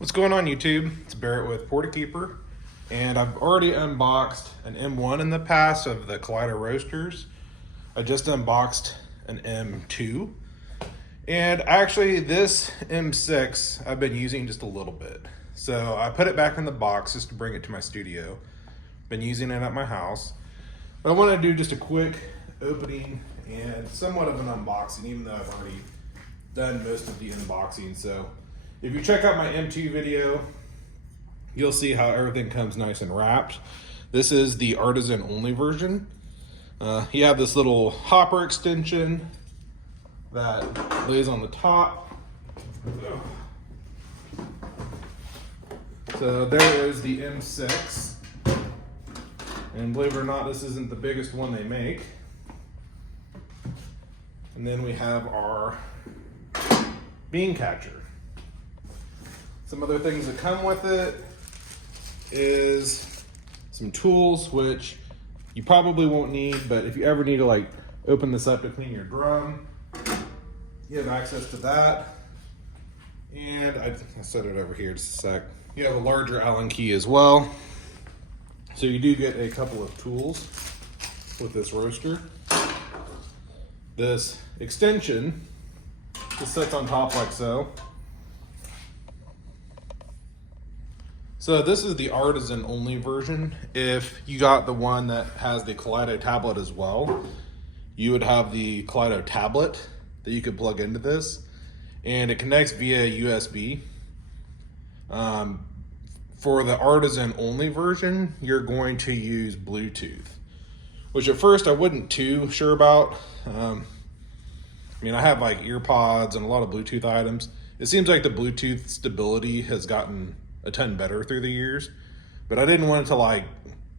What's going on, YouTube? It's Barrett with Portakeeper, and I've already unboxed an M1 in the past of the Kaleido roasters. I just unboxed an M2, and actually this M6 I've been using just a little bit. So I put it back in the box just to bring it to my studio. Been using it at my house. But I want to do just a quick opening and somewhat of an unboxing, even though I've already done most of the unboxing. So if you check out my M2 video, you'll see how everything comes nice and wrapped. This is the Artisan only version. You have this little hopper extension that lays on the top. So there is the M6. And believe it or not, this isn't the biggest one they make. And then we have our bean catcher. Some other things that come with it is some tools, which you probably won't need, but if you ever need to like open this up to clean your drum, you have access to that. And I'll set it over here just a sec. You have a larger Allen key as well. So you do get a couple of tools with this roaster. This extension just sits on top like so. So this is the Artisan only version. If you got the one that has the Kaleido tablet as well, you would have the Kaleido tablet that you could plug into this, and it connects via USB. For the Artisan only version, you're going to use Bluetooth, which at first I wasn't too sure about. I mean, I have like ear pods and a lot of Bluetooth items. It seems like the Bluetooth stability has gotten a ton better through the years, but I didn't want it to like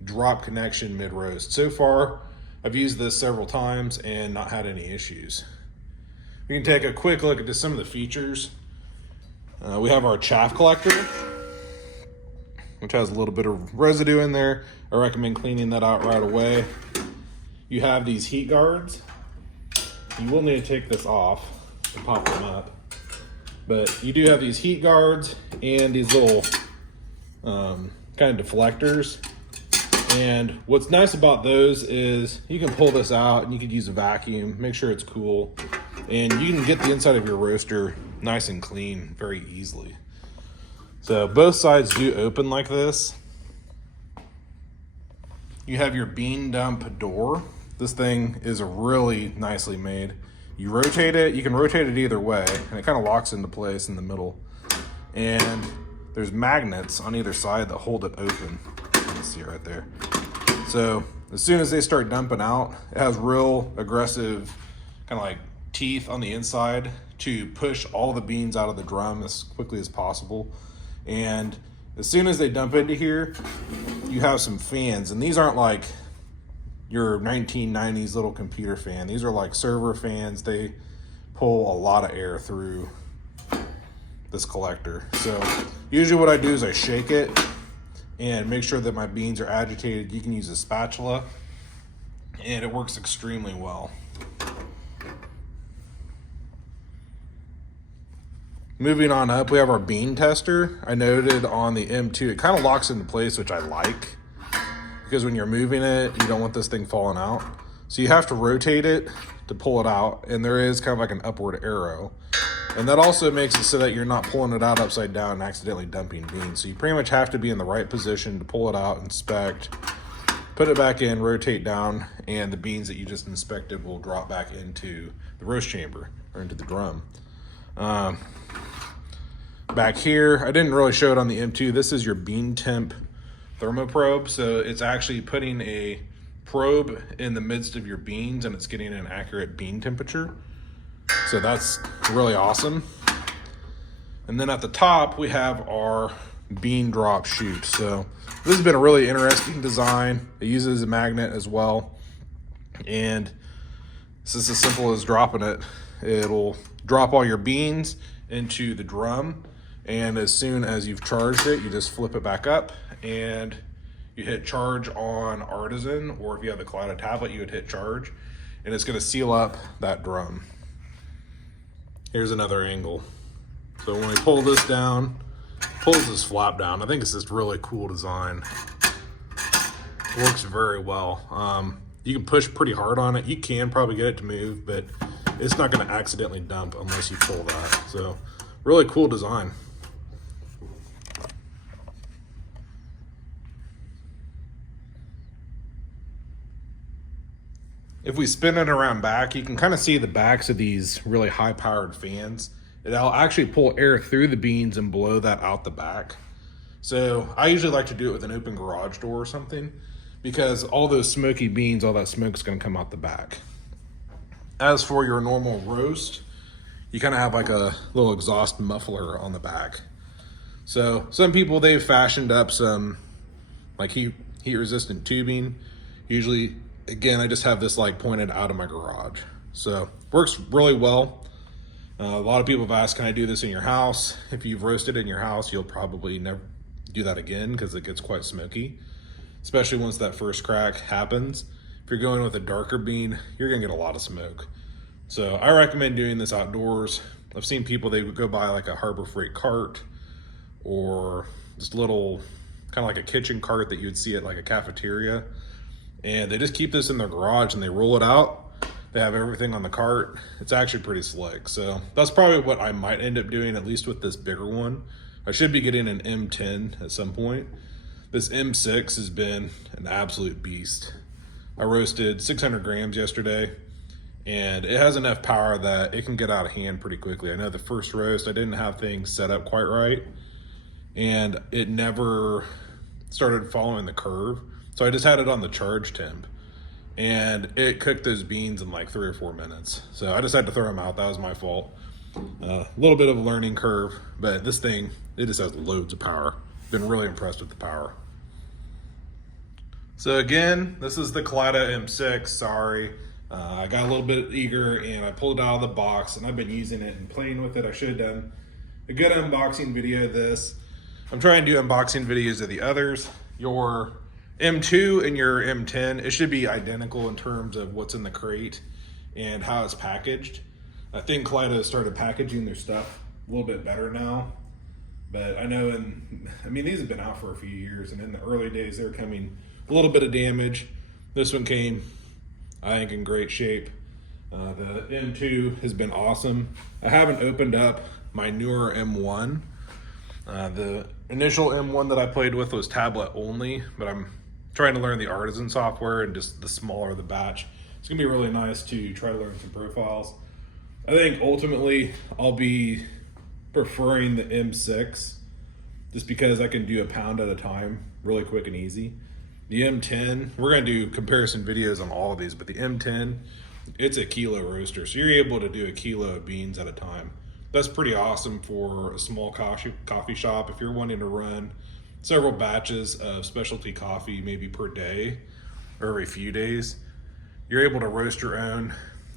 drop connection mid roast. So far, I've used this several times and not had any issues. We can take a quick look at just some of the features. We have our chaff collector, which has a little bit of residue in there. I recommend cleaning that out right away. You have these heat guards. You will need to take this off to pop them up. But you do have these heat guards and these little kind of deflectors. And what's nice about those is you can pull this out and you could use a vacuum, make sure it's cool. And you can get the inside of your roaster nice and clean very easily. So both sides do open like this. You have your bean dump door. This thing is really nicely made. You rotate it, you can rotate it either way, and it kind of locks into place in the middle. And there's magnets on either side that hold it open. You can see it right there. So as soon as they start dumping out, it has real aggressive kind of like teeth on the inside to push all the beans out of the drum as quickly as possible. And as soon as they dump into here, you have some fans, and these aren't like your 1990s little computer fan. These are like server fans. They pull a lot of air through this collector. So usually what I do is I shake it and make sure that my beans are agitated. You can use a spatula, and it works extremely well. Moving on up, we have our bean tester. I noted on the M2, it kind of locks into place, which I like, because when you're moving it, you don't want this thing falling out. So you have to rotate it to pull it out, and there is kind of like an upward arrow. And that also makes it so that you're not pulling it out upside down and accidentally dumping beans. So you pretty much have to be in the right position to pull it out, inspect, put it back in, rotate down, and the beans that you just inspected will drop back into the roast chamber or into the drum. Back here, I didn't really show it on the M2. This is your bean temp thermoprobe. So it's actually putting a probe in the midst of your beans, and it's getting an accurate bean temperature. So that's really awesome. And then at the top, we have our bean drop chute. So this has been a really interesting design. It uses a magnet as well. And it's just as simple as dropping it. It'll drop all your beans into the drum, and as soon as you've charged it, you just flip it back up and you hit charge on Artisan, or if you have the Kaleido tablet, you would hit charge, and it's going to seal up that drum. Here's another angle. So when we pull this down, pulls this flap down. I think it's this really cool design. Works very well. You can push pretty hard on it. You can probably get it to move, but it's not going to accidentally dump unless you pull that. So really cool design. If we spin it around back, you can kind of see the backs of these really high powered fans. It'll actually pull air through the beans and blow that out the back. So I usually like to do it with an open garage door or something, because all those smoky beans, all that smoke's gonna come out the back. As for your normal roast, you kind of have like a little exhaust muffler on the back. So some people, they've fashioned up some like heat resistant tubing. Usually, again, I just have this like pointed out of my garage. So works really well. A lot of people have asked, can I do this in your house? If you've roasted in your house, you'll probably never do that again because it gets quite smoky, especially once that first crack happens. If you're going with a darker bean, you're gonna get a lot of smoke. So I recommend doing this outdoors. I've seen people, they would go buy like a Harbor Freight cart or just little, kind of like a kitchen cart that you would see at like a cafeteria. And they just keep this in their garage and they roll it out. They have everything on the cart. It's actually pretty slick. So that's probably what I might end up doing, at least with this bigger one. I should be getting an M10 at some point. This M6 has been an absolute beast. I roasted 600 grams yesterday, and it has enough power that it can get out of hand pretty quickly. I know the first roast, I didn't have things set up quite right, and it never started following the curve. So I just had it on the charge temp, and it cooked those beans in like 3 or 4 minutes. So I just had to throw them out. That was my fault. A little bit of a learning curve, but this thing, it just has loads of power. Been really impressed with the power. So again, this is the Kaleido M6. Sorry, I got a little bit eager and I pulled it out of the box, and I've been using it and playing with it. I should have done a good unboxing video of this. I'm trying to do unboxing videos of the others. Your M2 and your M10, it should be identical in terms of what's in the crate and how it's packaged. I think Kaleido started packaging their stuff a little bit better now, but I know these have been out for a few years, and in the early days they were coming a little bit of damage. This one came, I think, in great shape. The M2 has been awesome. I haven't opened up my newer M1. The initial M1 that I played with was tablet only, but I'm trying to learn the Artisan software, and just the smaller the batch, it's gonna be really nice to try to learn some profiles. I think ultimately I'll be preferring the M6 just because I can do a pound at a time really quick and easy. The M10, we're gonna do comparison videos on all of these, but the M10, it's a kilo roaster, so you're able to do a kilo of beans at a time. That's pretty awesome for a small coffee shop. If you're wanting to run several batches of specialty coffee, maybe per day or every few days, you're able to roast your own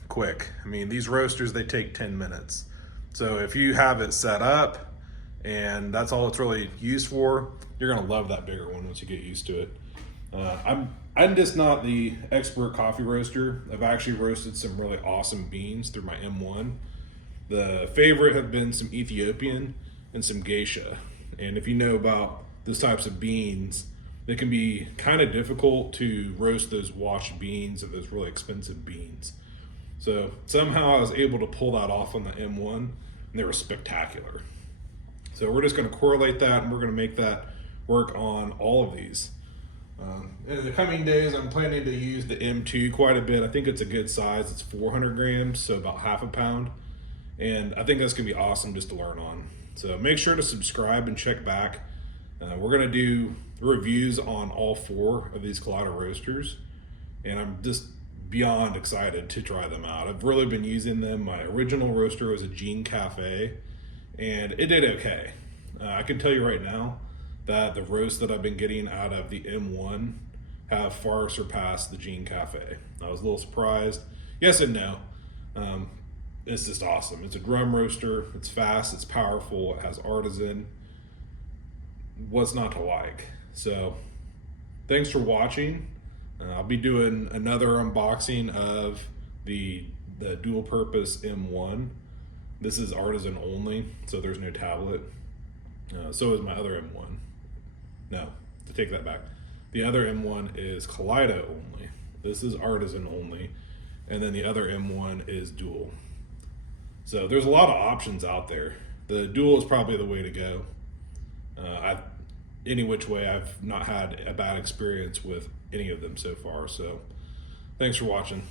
quick. I mean, these roasters, they take 10 minutes. So if you have it set up and that's all it's really used for, you're gonna love that bigger one once you get used to it. I'm just not the expert coffee roaster. I've actually roasted some really awesome beans through my M1. The favorite have been some Ethiopian and some geisha. And if you know about those types of beans, it can be kind of difficult to roast those washed beans or those really expensive beans. So somehow I was able to pull that off on the M1, and they were spectacular. So we're just going to correlate that, and we're going to make that work on all of these. In the coming days, I'm planning to use the M2 quite a bit. I think it's a good size. It's 400 grams, so about half a pound. And I think that's going to be awesome just to learn on. So make sure to subscribe and check back. We're going to do reviews on all 4 of these Kaleido roasters, and I'm just beyond excited to try them out. I've really been using them. My original roaster was a Gene Cafe, and it did okay. I can tell you right now that the roast that I've been getting out of the M1 have far surpassed the Gene Cafe. I was a little surprised. Yes and no. It's just awesome. It's a drum roaster. It's fast. It's powerful. It has Artisan. What's not to like? So thanks for watching. I'll be doing another unboxing of the dual purpose M1. This is Artisan only, so there's no tablet. So is my other M1. No, to take that back. The other M1 is Kaleido only. This is Artisan only. And then the other M1 is dual. So there's a lot of options out there. The dual is probably the way to go. Any which way, I've not had a bad experience with any of them so far. So thanks for watching.